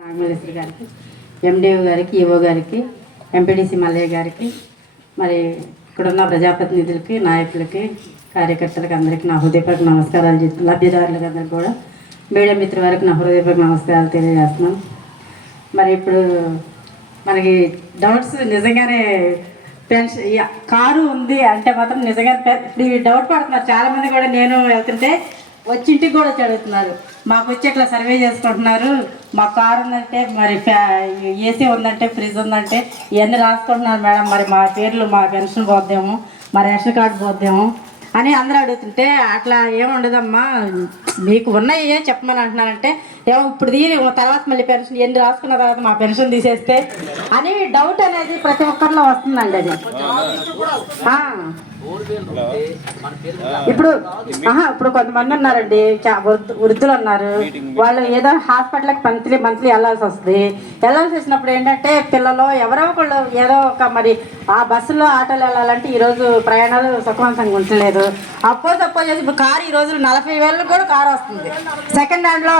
నాగమల్లేశ్వరి గారికి, ఎండిఓ గారికి, ఈఓ గారికి, ఎంపీడీసీ మల్లయ్య గారికి, మరి ఇక్కడున్న ప్రజాప్రతినిధులకి, నాయకులకి, కార్యకర్తలకు అందరికీ నా హృదయపూర్వక నమస్కారాలు చెప్తున్నాను. లబ్ధిదారులకు అందరికీ కూడా మీడియా మిత్రుల వరకు నా హృదయపూర్వక నమస్కారాలు తెలియజేస్తున్నాను. మరి ఇప్పుడు మనకి డౌట్స్ నిజంగానే పెన్షన్ కారు ఉంది అంటే మాత్రం నిజంగా ఇప్పుడు డౌట్ పడుతున్నారు చాలామంది కూడా. నేను వెళ్తుంటే వచ్చి ఇంటికి కూడా వచ్చి అడుగుతున్నారు, మాకు వచ్చి ఇట్లా సర్వే చేసుకుంటున్నారు, మా కారు ఉందంటే మరి ఏసీ ఉందంటే ఫ్రిడ్జ్ ఉందంటే ఇవన్నీ రాసుకుంటున్నారు మేడం, మరి మా పేర్లు మా పెన్షన్ పోద్దేమో, మా రేషన్ కార్డు పోద్దేమో అని అందరూ అడుగుతుంటే అట్లా ఏముండదమ్మా, మీకు ఉన్నాయి ఏం చెప్పమని అంటున్నారంటే ఏమో ఇప్పుడు తర్వాత మళ్ళీ పెన్షన్ ఎన్ని రాసుకున్న తర్వాత మా పెన్షన్ తీసేస్తే అని డౌట్ అనేది ప్రతి ఒక్కరిలో వస్తుందండి. అది ఇప్పుడు ఇప్పుడు కొంతమంది ఉన్నారండి, వృద్ధులు ఉన్నారు, వాళ్ళు ఏదో హాస్పిటల్కి మంత్లీ వెళ్ళాల్సి వస్తుంది. వెళ్ళాల్సి వచ్చినప్పుడు ఏంటంటే పిల్లలు ఎవరో ఒకళ్ళు ఏదో ఒక మరి ఆ బస్సులో ఆటోలు వెళ్ళాలంటే ఈరోజు ప్రయాణాలు సుఖవంతంగా ఉండలేదు. అప్పో చేసి ఇప్పుడు కారు ఈ రోజు 40,000 కూడా కారు వస్తుంది, సెకండ్ హ్యాండ్లో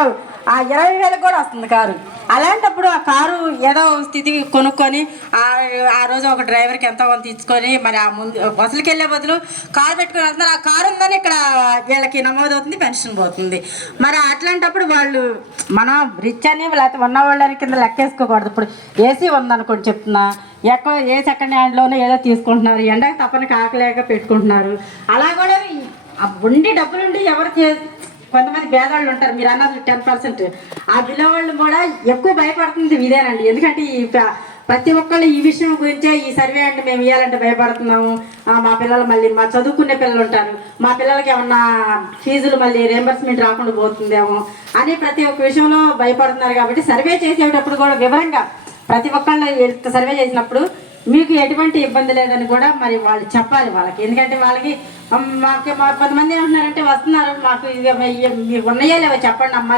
20,000 కూడా వస్తుంది కారు. అలాంటప్పుడు ఆ కారు ఏదో స్థితి కొనుక్కొని ఆ రోజు ఒక డ్రైవర్కి ఎంతో కొంత తీసుకొని మరి ఆ ముందు బస్సులకి వెళ్ళే బదులు కారు పెట్టుకుని వెళ్తున్నారు. ఆ కారు ఉందని ఇక్కడ వీళ్ళకి నమోదవుతుంది, పెన్షన్ పోతుంది. మరి అట్లాంటప్పుడు వాళ్ళు మనం రిచ్ అని లేకపోతే ఉన్నవాళ్ళని కింద లెక్కేసుకోకూడదు. ఇప్పుడు ఏసీ ఉందనుకోండి చెప్తున్నా, ఎక్కువ ఏ సెకండ్ హ్యాండ్లోనే ఏదో తీసుకుంటున్నారు, ఎండకి తప్పని కాకలేక పెట్టుకుంటున్నారు. అలా కూడా ఉండి డబ్బులుండి ఎవరు కొంతమంది పేదవాళ్ళు ఉంటారు, మీరు అన్నారు 10%. ఆ బిలో వాళ్ళు కూడా ఎక్కువ భయపడుతుంది ఇదేనండి. ఎందుకంటే ప్రతి ఒక్కళ్ళు ఈ విషయం గురించే ఈ సర్వే అంటే మేము ఇవ్వాలంటే భయపడుతున్నాము, మా పిల్లలు మళ్ళీ మా చదువుకునే పిల్లలు ఉంటారు, మా పిల్లలకి ఏమన్నా ఫీజులు మళ్ళీ రియంబర్స్మెంట్ రాకుండా పోతుందేమో అని ప్రతి ఒక్క విషయంలో భయపడుతున్నారు. కాబట్టి సర్వే చేసేటప్పుడు కూడా వివరంగా ప్రతి ఒక్కళ్ళు సర్వే చేసినప్పుడు మీకు ఎటువంటి ఇబ్బంది లేదని కూడా మరి వాళ్ళు చెప్పాలి వాళ్ళకి. ఎందుకంటే వాళ్ళకి కొంతమంది ఏమంటున్నారంటే వస్తున్నారు, మాకు మీకు ఉన్నాయో లేవో చెప్పండి అమ్మ.